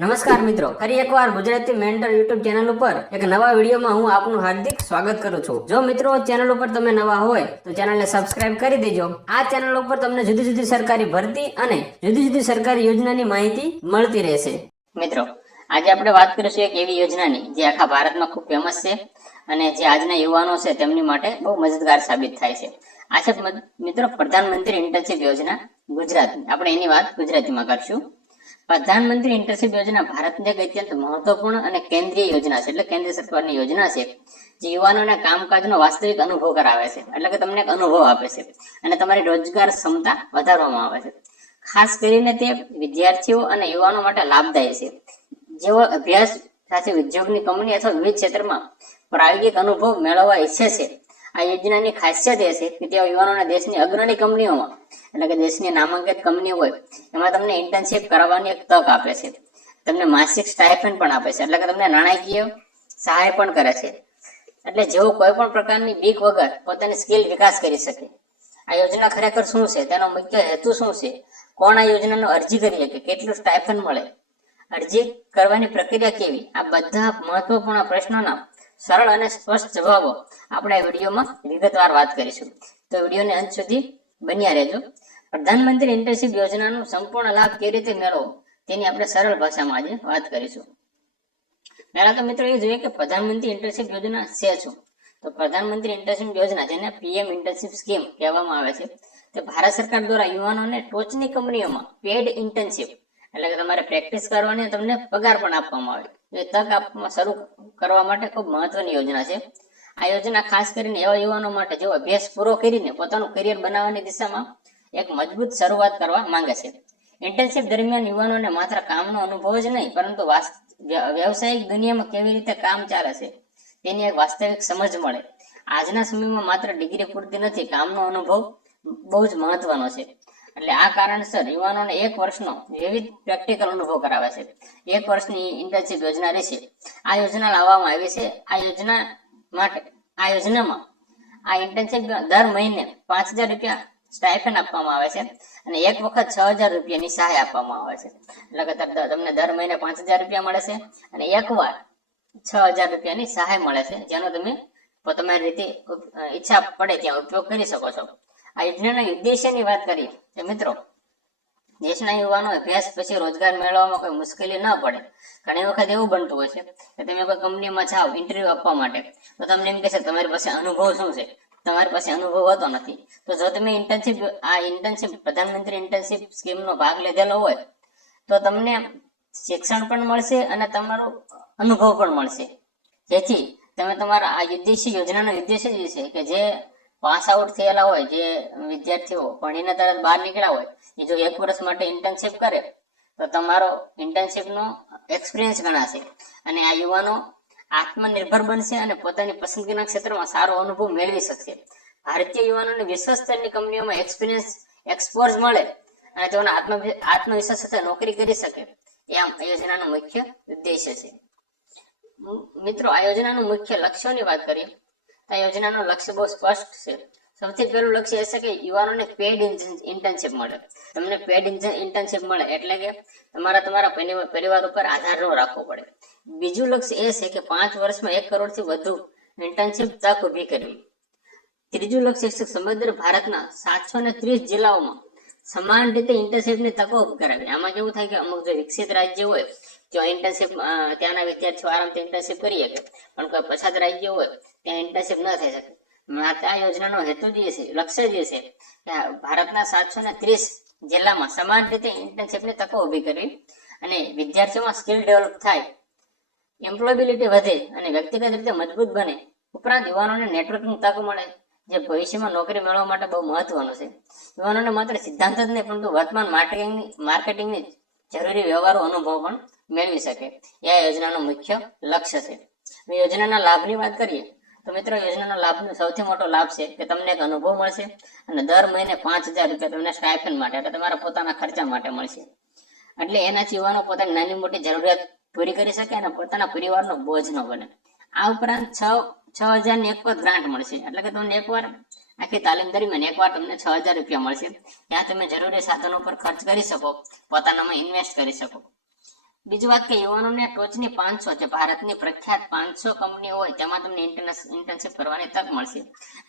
નમસ્કાર મિત્રો, ફરી એકવાર ગુજરાતી મેન્ટર યુટ્યુબ ચેનલ ઉપર એક નવા વિડીયોમાં હું આપનું હાર્દિક સ્વાગત કરું છું. જો મિત્રો ચેનલ ઉપર તમે નવા હોય, તો ચેનલને સબસ્ક્રાઇબ કરી દેજો. આ ચેનલ ઉપર તમને જુદી જુદી સરકારી ભરતી અને જુદી જુદી સરકારી યોજનાની માહિતી મળતી રહેશે. મિત્રો, આજે આપણે વાત કરીશું એક એવી યોજનાની, જે આખા ભારતમાં ખૂબ ફેમસ છે અને જે આજના યુવાનો છે તેમની માટે બહુ મદદગાર સાબિત થાય છે. આ છે મિત્રો, પ્રધાનમંત્રી ઇન્ટર્નશિપ યોજના ગુજરાત આપણે એની વાત ગુજરાતીમાં કરશું. પ્રધાનમંત્રી ઇન્ટર્નશિપ યોજના ભારતની એક અત્યંત મહત્વપૂર્ણ અને કેન્દ્રીય યોજના છે. એટલે કેન્દ્ર સરકારની યોજના છે જે યુવાનોને કામકાજનો વાસ્તવિક અનુભવ કરાવે છે. એટલે કે તમને એક અનુભવ આપે છે. અને તમારી રોજગાર ક્ષમતા વધારવામાં આવે છે. ખાસ કરીને તે વિદ્યાર્થીઓ અને યુવાનો માટે લાભદાયી છે. જેઓ અભ્યાસ સાથે ઉદ્યોગની કંપની અથવા વિવિધ ક્ષેત્રમાં પ્રાયોગિક અનુભવ મેળવવા ઈચ્છે છે આ યોજનાની ખાસિયત એ છે કે તેઓ યુવાનોને દેશની અગ્રણી કંપનીઓમાં એટલે કે દેશની નામાંકિત કંપની હોય, એમાં તમને ઇન્ટર્નશીપ કરાવવાની એક તક આપે છે. તમને માસિક સ્ટાઇફન પણ આપે છે, એટલે કે તમને નાણાકીય સહાય પણ કરે છે. એટલે જેઓ કોઈ પણ પ્રકારની બીક વગર પોતાની સ્કિલ વિકાસ કરી શકે. આ યોજના ખરેખર શું છે? તેનો મુખ્ય હેતુ શું છે? કોણ આ યોજનાનો અરજી કરી શકે? કેટલું સ્ટાઇફન મળે? અરજી કરવાની પ્રક્રિયા કેવી? આ બધા મહત્વપૂર્ણ પ્રશ્નોના સરળ અને સ્પષ્ટ જવાબો આપણે આ વિડીયોમાં વિગતવાર વાત કરીશું. તો વિડીયોને અંત સુધી બન્યા રહેજો. પ્રધાનમંત્રી ઇન્ટર્નશીપ યોજનાનો સંપૂર્ણ લાભ કેવી રીતે મેળવવો તેની આપણે સરળ ભાષામાં આજે વાત કરીશું. પહેલા તો મિત્રો, એ જોઈએ કે પ્રધાનમંત્રી ઇન્ટર્નશીપ યોજના છે શું? તો પ્રધાનમંત્રી ઇન્ટર્નશિપ યોજના, જેને પીએમ ઇન્ટર્નશીપ સ્કીમ કહેવામાં આવે છે, તે ભારત સરકાર દ્વારા યુવાનોને ટોચની કંપનીઓમાં પેડ ઇન્ટર્નશિપ, એટલે કે તમારે પ્રેક્ટિસ કરવાની તમને પગાર પણ આપવામાં આવે. તક આપવા શરૂ કરવા માટે ખૂબ મહત્વની યોજના છે. આ યોજના ખાસ કરીને એવા યુવાનો માટે જેઓ અભ્યાસ પૂરો કરીને પોતાનું કરિયર બનાવવાની દિશામાં એક મજબૂત શરૂઆત કરવા માંગે છે. ઇન્ટર્નશિપ દરમિયાન યુવાનોને માત્ર કામનો અનુભવ જ નહીં, પરંતુ વ્યવસાયિક દુનિયામાં કેવી રીતે કામ ચાલે છે, તેની એક વાસ્તવિક સમજ મળે. આજના સમયમાં માત્ર ડિગ્રી પૂરતી નથી, કામનો અનુભવ બહુ જ મહત્વનો છે. એટલે આ કારણસર યુવાનોને એક વર્ષનો વિવિધ પ્રેક્ટિકલ અનુભવ કરાવે છે. એક વર્ષની ઇન્ટર્નશીપ યોજના રહેશે. આ યોજના લાવવામાં આવી છે. આ યોજના માટે, આ યોજનામાં આ ઇન્ટર્નશીપ દર મહિને પાંચ હજાર રૂપિયા સ્ટાઇફન આપવામાં આવે છે અને એક વખત છ હજાર રૂપિયાની સહાય આપવામાં આવે છે. એટલે તમને દર મહિને પાંચ હજાર રૂપિયા મળે છે અને એકવાર છ હજાર રૂપિયાની સહાય મળે છે. જેનો તમે તમારી રીતે ઈચ્છા પડે ત્યાં ઉપયોગ કરી શકો છો. આ યોજનાના ઉદ્દેશ્યની વાત કરીએ મિત્રો, દેશના યુવાનો અભ્યાસ પછી રોજગાર મેળવવામાં કોઈ મુશ્કેલી ન પડે. ઘણી વખત એવું બનતું હોય છે કે તમે કોઈ કંપનીમાં જાઓ ઇન્ટરવ્યુ આપવા માટે, તો તમને એમ કહેશે તમારી પાસે અનુભવ શું છે? તમારી પાસે અનુભવ હોતો નથી. તો જો તમે ઇન્ટર્નશિપ આ ઇન્ટર્નશિપ પ્રધાનમંત્રી ઇન્ટર્નશિપ સ્કીમનો ભાગ લીધેલો હોય, તો તમને શિક્ષણ પણ મળશે અને તમારો અનુભવ પણ મળશે. જેથી તમે તમારા આ ઉદ્દેશ્ય, યોજનાનો ઉદ્દેશ્ય જે છે કે જે પાસ આઉટ થયેલા હોય, જે વિદ્યાર્થીઓ ભણીને તરત બહાર નીકળ્યા હોય, એ જો એક વર્ષ માટે ઇન્ટર્નશિપ કરે, તો તમારો ઇન્ટર્નશિપનો એક્સપિરિયન્સ ગણાશે. અને આ યુવાનો આત્મનિર્ભર બનશે અને પોતાની પસંદગીના ક્ષેત્રમાં સારો અનુભવ મેળવી શકશે. ભારતીય યુવાનોને વિશ્વ સ્તરની કંપનીઓમાં એક્સપિરિયન્સ એક્સપોઝ મળે અને તેઓના આત્મ આત્મવિશ્વાસ સાથે નોકરી કરી શકે. એ આ યોજનાનો મુખ્ય ઉદ્દેશ્ય છે. મિત્રો આ યોજનાનું મુખ્ય લક્ષ્યોની વાત કરીએ આ યોજનાનો લક્ષ્ય બહુ સ્પષ્ટ છે. સૌથી પહેલું લક્ષ્ય એ છે કે યુવાનોને પેડ ઇન્ટર્નશિપ મળે. તમને પેડ ઇન્ટર્નશિપ મળે એટલે કે તમારા તમારા પરિવાર ઉપર આધાર ન રાખવો પડે. બીજું લક્ષ્ય એ છે કે પાંચ વર્ષમાં એક કરોડથી વધુ ઇન્ટર્નશિપ તક ઊભી કરવી. ત્રીજું લક્ષ્ય છે સમગ્ર ભારતના સાતસો ને ત્રીસ જિલ્લાઓમાં સમાન રીતે ઇન્ટર્નશિપની તકો ઊભી કરાવી. આમાં કેવું થાય કે અમુક જો વિકસિત રાજ્ય હોય જો ઇન્ટર્નશિપ ત્યાંના વિદ્યાર્થીઓ આરામથી ઇન્ટર્નશિપ કરી શકે. પણ કોઈ પછાત રાજ્ય હોય ત્યાં ઇન્ટર્નશીપ ન થઈ શકે. માત્ર આ યોજનાનો હેતુ જે છે, લક્ષ્ય જે છે, કે ભારતના સાતસો ને ત્રીસ જિલ્લામાં સમાન રીતે ઇન્ટર્નશીપની તકો ઊભી કરવી અને વિદ્યાર્થીઓમાં સ્કિલ ડેવલપ થાય એમ્પ્લોયબિલિટી વધે અને વ્યક્તિગત રીતે મજબૂત બને, ઉપરાંત યુવાનોને નેટવર્કિંગ તક મળે, જે ભવિષ્યમાં નોકરી મેળવવા માટે બહુ મહત્વનું છે. યુવાનોને માત્ર સિદ્ધાંત જ નહીં, પરંતુ વર્તમાન માર્કેટિંગની માર્કેટિંગની જરૂરી વ્યવહારો અનુભવ પણ મેળવી શકે. એ આ યોજનાનો મુખ્ય લક્ષ્ય છે. યોજનાના લાભની વાત કરીએ તો મિત્રો, યોજનાનો લાભનો સૌથી મોટો લાભ છે કે તમને એક અનુભવ મળશે અને દર મહિને પાંચ હજાર રૂપિયા તમને સ્ટાઇફન માટે એટલે તમારા પોતાના ખર્ચા માટે મળશે. એટલે એનાથી યુવાનો પોતાની નાની મોટી જરૂરિયાત પૂરી કરી શકે અને પોતાના પરિવારનો બોજ ન બને. આ ઉપરાંત છ છ હજારની એક વખત ગ્રાન્ટ મળશે. એટલે કે તમને એકવાર આખી તાલીમ દરમિયાન એકવાર તમને છ હજાર રૂપિયા મળશે. ત્યાં તમે જરૂરી સાધનો પર ખર્ચ કરી શકો, પોતાનામાં ઇન્વેસ્ટ કરી શકો. બીજી વાત કે યુવાનોને ટોચની પાંચસો જે ભારતની પ્રખ્યાત પાંચસો કંપની હોય તેમાં તમને ઇન્ટર્નશીપ કરવાની તક મળશે.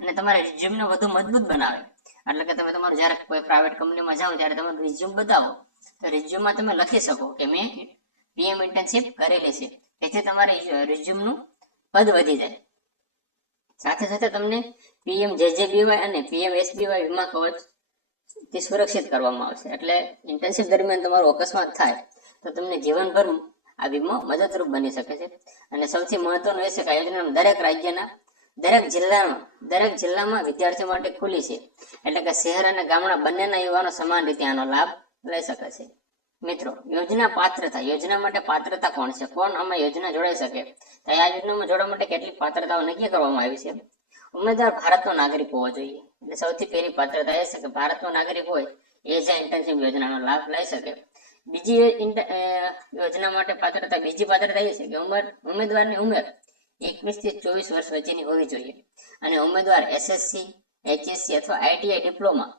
અને તમારા રિઝ્યુમને વધુ મજબૂત બનાવે. એટલે કે તમે તમારું જ્યારે કોઈ પ્રાઇવેટ કંપનીમાં જાઓ ત્યારે તમે રિઝ્યુમ બતાવો. તો રિઝ્યુમમાં તમે લખી શકો કે મેં પીએમ ઇન્ટર્નશીપ કરેલી છે. તેથી તમારે રિઝ્યુમનું પદ વધી જાય. સાથે સાથે તમને પીએમ જેજેબીવાય અને પીએમ એસબીવાય વીમા કવચ સુરક્ષિત કરવામાં આવશે. એટલે ઇન્ટર્નશીપ દરમિયાન તમારો અકસ્માત થાય. તો તમને જીવનભર આ વીમો મદદરૂપ બની શકે છે. અને સૌથી મહત્વનું એ છે કે આ યોજના દરેક રાજ્યના, દરેક જિલ્લામાં દરેક જિલ્લામાં વિદ્યાર્થીઓ માટે ખુલી છે. એટલે કે શહેર અને ગામડા બંનેના યુવાનો સમાન રીતે આનો લાભ લઈ શકે છે. મિત્રો, યોજના પાત્રતા, યોજના માટે પાત્રતા કોણ છે? કોણ આમાં યોજના જોડાઈ શકે? તો આ યોજનામાં જોડવા માટે કેટલીક પાત્રતાઓ નક્કી કરવામાં આવી છે? ઉમેદવાર ભારતનો નાગરિક હોવો જોઈએ. એટલે સૌથી પહેલી પાત્રતા એ છે કે ભારતનો નાગરિક હોય, એ જ ઇન્ટર્નશીપ યોજનાનો લાભ લઈ શકે. બીજી યોજના માટે પાત્રતા બીજી પાત્રતા એ છે કે ઉંમર ઉમેદવારની ઉંમર એકવીસથી ચોવીસ વર્ષ વચ્ચેની હોવી જોઈએ. અને ઉમેદવાર એસએસસી, એચએસસી અથવા આઈટીઆઈ ડિપ્લોમા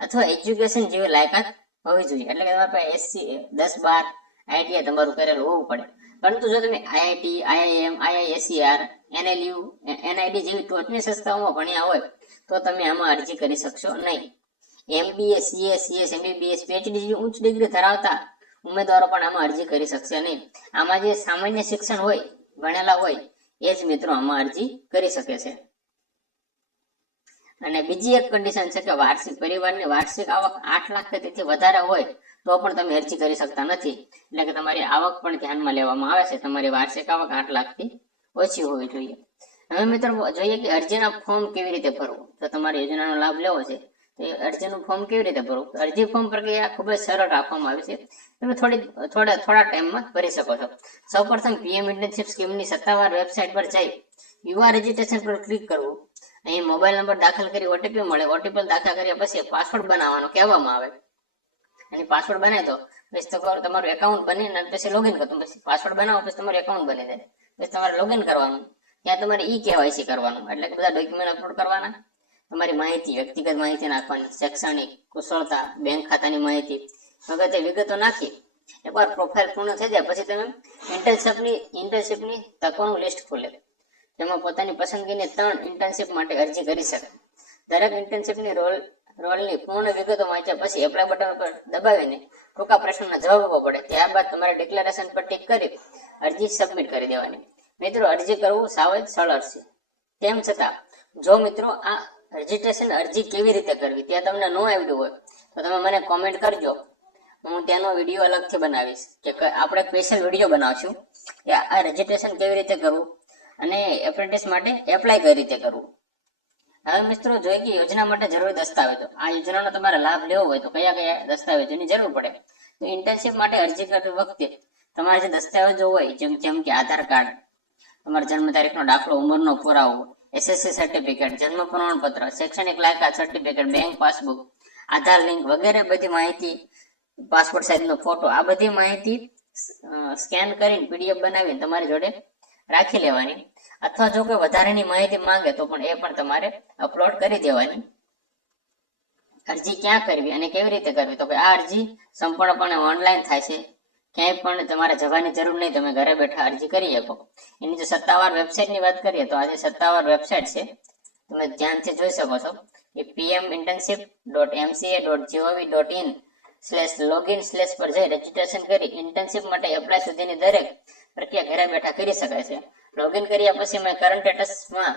અથવા એજ્યુકેશન જેવી લાયકાત હોવી જોઈએ. એટલે કે તમારા પાસે એસસી, દસ બાર આઈટીઆઈ તમારું કરેલું હોવું પડે. પરંતુ જો તમે IIT, IIM, IISCR, NLU, NID જેવી ટોચની સંસ્થાઓમાં ભણ્યા હોય તો તમે આમાં અરજી કરી શકશો નહીં. MBA CA CS MBBS PhD જેવી ઉચ્ચ ડિગ્રી ધરાવતા ઉમેદવારો પણ આમાં અરજી કરી શકશે નહીં. આમાં જે સામાન્ય શિક્ષણ હોય, ભણેલા હોય, એ જ મિત્રો આમાં અરજી કરી શકે છે. અને બીજી એક કન્ડિશન છે કે વાર્ષિક પરિવારની વાર્ષિક આવક આઠ લાખ કે તેથી વધારે હોય, તો પણ તમે અરજી કરી શકતા નથી. એટલે કે તમારી આવક પણ ધ્યાનમાં લેવામાં આવે છે. તમારી વાર્ષિક આવક આઠ લાખથી ઓછી હોવી જોઈએ. હવે મિત્રો, જોઈએ કે અરજીના ફોર્મ કેવી રીતે ભરવું? તો તમારે યોજનાનો લાભ લેવો છે. તો અરજીનું ફોર્મ કેવી રીતે ભરવું? અરજી ફોર્મ પ્રક્રિયા ખૂબ જ સરળ રાખવામાં આવી છે. તમે થોડી, થોડા થોડા ટાઈમમાં ભરી શકો છો. સૌપ્રથમ પીએમ ઇન્ટર્નશીપ સ્કીમની સત્તાવાર વેબસાઇટ પર જઈ યુવા રજીસ્ટ્રેશન પર ક્લિક કરવું. અહીં મોબાઈલ નંબર દાખલ કરી ઓટીપી મળે. ઓટીપી દાખલ કર્યા પછી પાસવર્ડ બનાવવાનો કહેવામાં આવે. અને પાસવર્ડ બનાવી દો. પછી તમારું એકાઉન્ટ બનીને પછી લોગિન કરો. પછી પાસવર્ડ બનાવો પછી તમારું એકાઉન્ટ બની જાય. પછી તમારે લોગિન કરવાનું. ત્યાં તમારે ઈ કેવાયસી કરવાનું. એટલે કે બધા ડોક્યુમેન્ટ અપલોડ કરવાના. તમારી માહિતી, વ્યક્તિગત માહિતી નાખવાની, શૈક્ષણિક કુશળતા, બેંક ખાતાની માહિતી વગેરે વિગતો નાખી. એકવાર પ્રોફાઇલ પૂર્ણ થઈ જાય, પછી તમે ઇન્ટર્નશિપની ઇન્ટર્નશિપની તકોનું લિસ્ટ ખોલે. તેમાં પોતાની પસંદગીની ત્રણ ઇન્ટર્નશિપ માટે અરજી કરી શકે. દરેક ઇન્ટર્નશિપની રોલ, રોલની પૂર્ણ વિગતો વાંચ્યા પછી એપ્લાય બટન પર દબાવીને ટૂંકા પ્રશ્નના જવાબ આપવો પડે. ત્યારબાદ તમારે ડિક્લેરેશન પર ટિક કરી અરજી સબમિટ કરી દેવાની. મિત્રો, અરજી કરવું સાવ જ સરળ છે. તેમ છતાં, જો મિત્રો આ રજીસ્ટ્રેશન અરજી કેવી રીતે કરવી? ત્યાં તમને ન આવડ્યું હોય, તો તમે મને કોમેન્ટ કરજો. હું ત્યાંનો વીડિયો અલગથી બનાવીશ. કે આપણે સ્પેશિયલ વીડિયો બનાવશું. કે આ રજીસ્ટ્રેશન કેવી રીતે કરવું? અને એપ્રેન્ટિસ માટે એપ્લાય કઈ રીતે કરવું? હવે મિત્રો, જોઈએ કે યોજના માટે જરૂરી દસ્તાવેજો. આ યોજનાનો તમારે લાભ લેવો હોય તો કયા કયા દસ્તાવેજોની જરૂર પડે? તો ઇન્ટર્નશીપ માટે અરજી કરતી વખતે તમારે જે દસ્તાવેજો હોય, જેમ જેમ કે આધાર કાર્ડ, તમારા જન્મ તારીખનો દાખલો, ઉંમરનો પુરાવો એસએસસી સર્ટિફિકેટ જન્મ પ્રમાણપત્ર, શૈક્ષણિક લાયકાત certificate bank passbook Aadhaar link વગેરે બધી માહિતી પાસપોર્ટ સાઇઝનો ફોટો આ બધી માહિતી સ્કેન કરીને પીડીએફ બનાવીને તમારી જોડે રાખી લેવાની. અથવા જો કોઈ વધારાની માહિતી માંગે તો પણ એ પણ તમારે અપલોડ કરી દેવાની. અરજી ક્યાં કરવી અને કેવી રીતે કરવી? તો આ અરજી સંપૂર્ણપણે ઓનલાઈન થાય છે. ક્યાંય પણ તમારે જવાની જરૂર નહીં, તમે ઘરે બેઠા અરજી કરી શકો. એની જો સત્તાવાર વેબસાઇટની વાત કરીએ તો આજે સત્તાવાર વેબસાઇટ છે, તમે ધ્યાનથી જોઈ શકો છો એ PM internship dot MCA dot GOV dot in slash login slash પર જઈ રજીસ્ટ્રેશન કરી ઇન્ટર્નશીપ માટે એપ્લાય સુધીની દરેક પ્રક્રિયા ઘરે બેઠા કરી શકાય છે. લોગિન કર્યા પછી મેં કરંટ સ્ટેટસમાં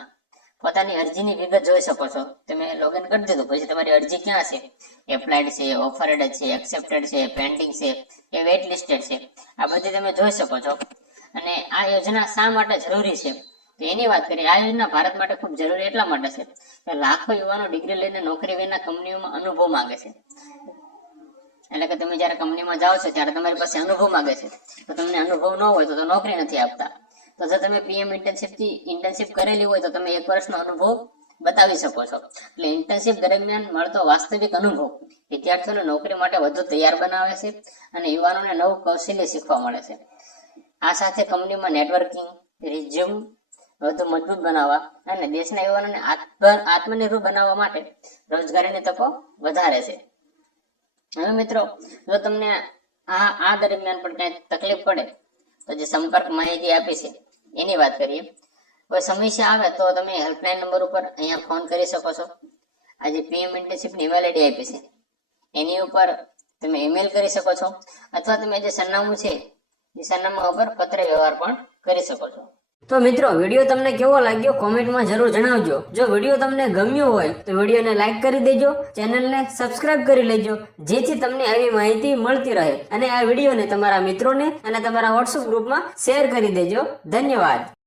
પોતાની અરજીની વિગત જોઈ શકો છો. તમે લોગિન કરી દીધું, પછી તમારી અરજી ક્યાં છે? એપ્લાઇડ છે ઓફર્ડ છે એક્સેપ્ટેડ છે પેન્ડિંગ છે કે વેટ લિસ્ટેડ છે. આ બધી તમે જોઈ શકો છો. અને આ યોજના શા માટે જરૂરી છે? તો એની વાત કરીએ, આ યોજના ભારત માટે ખૂબ જરૂરી એટલા માટે છે કે લાખો યુવાનો ડિગ્રી લઈને નોકરી વિના કંપનીઓમાં અનુભવ માંગે છે. એટલે કે તમે જ્યારે કંપનીમાં જાઓ છો, ત્યારે તમારી પાસે અનુભવ માંગે છે. તો તમને અનુભવ ન હોય તો તો નોકરી નથી આપતા. તો જો તમે પીએમ ઇન્ટર્નશીપથી ઇન્ટર્નશીપ કરેલી હોય તો તમે એક વર્ષનો અનુભવ બતાવી શકો છો. એટલે ઇન્ટર્નશીપ દરમિયાન મળતો વાસ્તવિક અનુભવ વિદ્યાર્થીઓને નોકરી માટે વધુ તૈયાર બનાવે છે અને યુવાનોને નવું કૌશલ્ય શીખવા મળે છે. આ સાથે કંપનીમાં નેટવર્કિંગ રિઝ્યુમ વધુ મજબૂત બનાવવા અને દેશના યુવાનોને આત્મ, આત્મનિર્ભર બનાવવા માટે રોજગારીની તકો વધારે છે. હવે મિત્રો, જો તમને આ આ દરમિયાન પણ કઈ તકલીફ પડે તો જે સંપર્ક માહિતી આપી છે એની વાત કરીએ. કોઈ સમસ્યા આવે તો તમે હેલ્પલાઇન નંબર ઉપર અહીંયા ફોન કરી શકો છો. આજે પીએમ ઇન્ટર્નશીપની ઈમેલ આઈડી આપી છે. એની ઉપર તમે ઈમેલ કરી શકો છો. અથવા તમે જે સરનામું છે, એ સરનામા ઉપર પત્ર વ્યવહાર પણ કરી શકો છો. તો મિત્રો, વીડિયો તમને કેવો લાગ્યો કોમેન્ટમાં જરૂર જણાવજો. જો વીડિયો તમને ગમ્યો હોય, તો વિડીયોને લાઇક કરી દેજો, ચેનલને સબસ્ક્રાઇબ કરી લેજો, જેથી તમને આવી માહિતી મળતી રહે. અને આ વિડીયોને તમારા મિત્રોને અને તમારા વોટ્સઅપ ગ્રુપમાં શેર કરી દેજો. ધન્યવાદ.